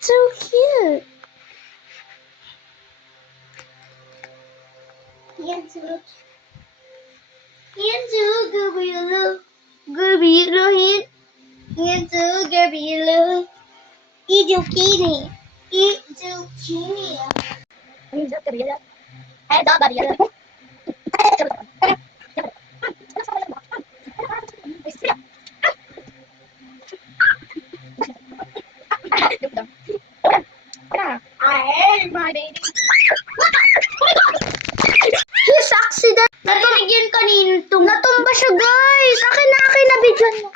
So cute. Yanzu, Gabriela, Yanzu, Gabriela, Izukini, Yanzu, Gabriela, Gabriela. I my baby. His accident. Narinig yun kanina. Natumba siya, guys. Akin na video mo.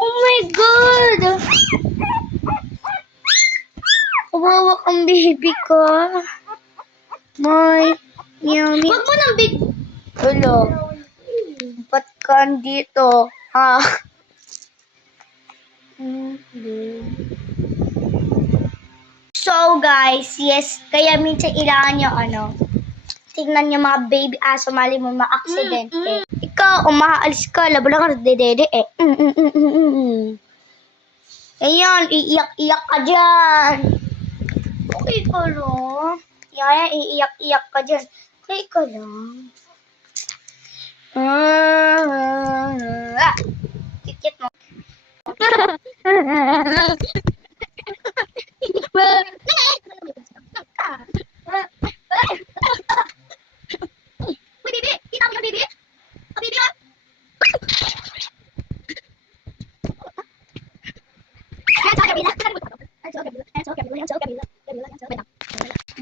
Oh my God. Umawak ang baby ko. My yummy. Huwag mo nang big. Hello. Ba't ka dito? Ha? So guys, yes, kaya minsan ilangan nyo tingnan nyo mga baby aso, mali mo ma-aksidente. Ikaw, umaalis ka, labo lang ka, dedede eh. Ayan, iiyak-iyak ka dyan. Okay ka lang. Yan, iiyak-iyak ka dyan. Okay ka lang. Kikit mo.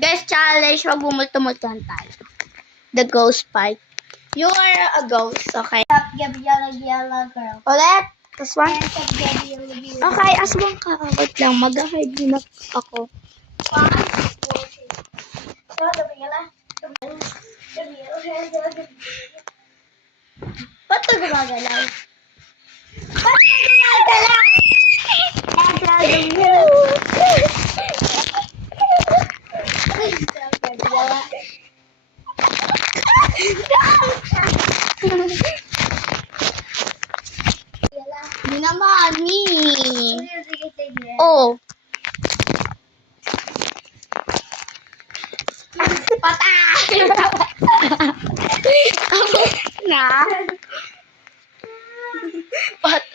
Guys, challenge, wag bumulto-multuhan tayo. The ghost fight. You are a ghost, okay? Yellow girl. Ulit. This one. Okay, aswang ka. Wait lang, mag-hide din ako. Ba't ka gumagalaw? Hindi naman, Oh. Patay! Na? Patay.